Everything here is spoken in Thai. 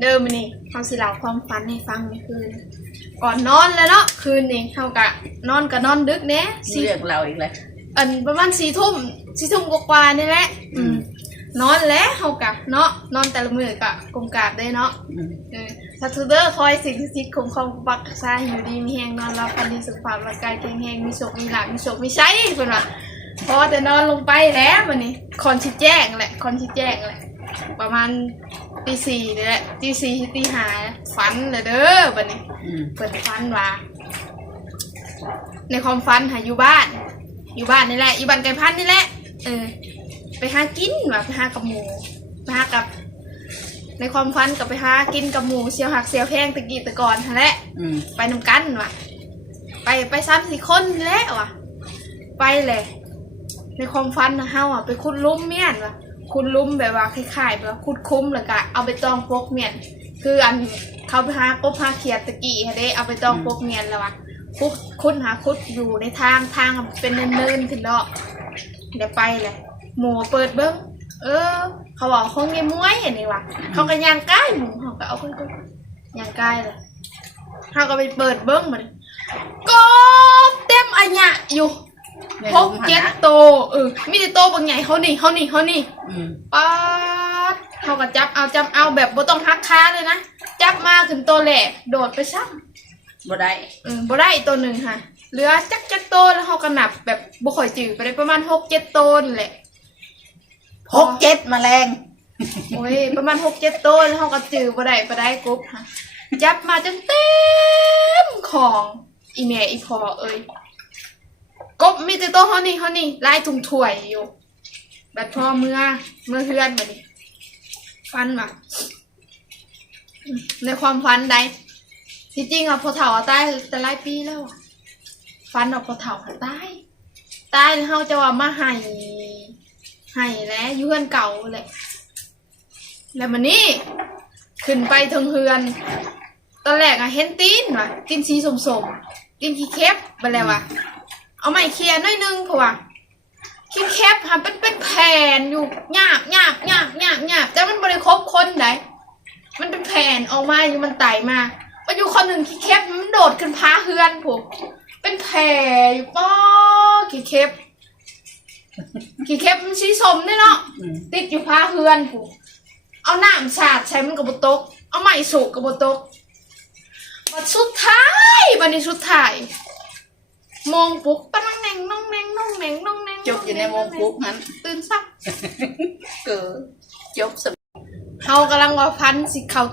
เดิมนี่เขาสิเล่าความฝันให้ฟังในคืนก่อนนอนแล้วเนาะคืนนี่เขากะนอนกับนอนดึกเนี้ย เรียกเราอีกเลยประมาณ4 ทุ่มกว่าๆนี่แหละนอนแล้วเขากะเนาะนอนแต่ละมือกะกงกาบได้เนาะทัตเตอร์คอยสิ่งที่คงปักซาอยู่ดีมีแหงนอนรับพันดีสุขภาพร่างกายแข็งแรงมีโชคมีลาภมีโชคมีชัยเพิ่นว่าพอแต่นอนลงไปแล้วมันนี่คอนชิแจ้งแหละประมาณตี 4นี่แหละตี 4 ตี 5ฝันเลยเด้อบัดนี้เปิดฝันว่าในความฝันหาอยู่บ้านนี่แหละอยู่บ้านไก่พันนี่แหละไปหากินว่ะไปหากับหมูไปหากับในความฝันกับไปหากินกับหมูเสียวหักเสียวแพงตะกี้ตะก่อนฮะแหละไปนำกันว่ะไป3-4 คนแล้วว่ะไปเลยในความฝันนะเฮาอ่ะไปขุดลุ่มเมียนว่ะขุดลุ่มแบบว่าคล้ายๆแบบว่าขุดคุ้มแล้วก็เอาไปตองพกเมียนคืออันเขาไปหากบหาเขียดตะกี้ฮะเด้เอาไปตองพกเมียนแล้วว่ะขุดอยู่ในทางเป็นเนินๆขึ้นเนาะเดี๋ยวไปเลยหมูเปิดเบิ้งเขาบอกคงยังม้วยเห็นนี่ว่ะเขาก็ย่างใกล้หมูเขาก็เอาขึ้นย่างใกล้เลยเขาก็ไปเปิดเบิ้งมันก็เต็มอันเนี้ยอยู่6-7 โตมีแต่โตบางใหญ่เขานี่ป๊าดเขาก็จับเอาแบบบ่ต้องหักขาเลยนะจับมาถึงโตแหลกโดดไปซ้ำบ่ได้บ่ได้ตัวหนึ่งค่ะเหลือจักโตแล้วเขาก็นับแบบบ่ค่อยจืดไปได้ประมาณ6-7 โตนี่แหละ6-7แมลงโอ้ยประมาณ6-7 โตแล้วเขาก็จืดบ่ได้กบค่ะจับมาจนเต็มของอีแม่อีพ่อกบมีแต่โตเขานี่ลายถุงถ้วยอยู่แบบพอเมื่อเฮือนแบบนี้ฟันมาในความฟันใดที่จริงพอเฒ่าตายแต่หลายปีแล้วฟันพอเฒ่าตายแล้วเขาจะว่ามาให้แล้วอยู่เฮือนเก่าแหละแล้วมันนี่ขึ้นไปทางเฮือนตอนแรกเห็นตีนว่ะตีนสีสมตีนขี้เค็บไปแล้วว่ะเอาไม้เคียน้อยนึงเพราะว่าขี้เค็บเป็นแผ่นอยู่หยาบแต่มันบริครบคนไหนมันเป็นแผ่นออกมาอยู่มันไต่มาอยู่คนหนึ่งขี้เค็บมันโดดขึ้นพาเฮือนผมเป็นแผ่อยู่ป้อขี้เค็บมันสีสมเนี่ยเนาะติดอยู่พาเฮือนผมเอาน้ำสาดใช้มันกับบุตกเอาไม้สูบกับบุตกวันสุดท้ายมองปุ๊กปะน้องแนงจบอยู่ในมองปุ๊กนั้นตื่นซักจบเขากำลังว่าพันสิเขา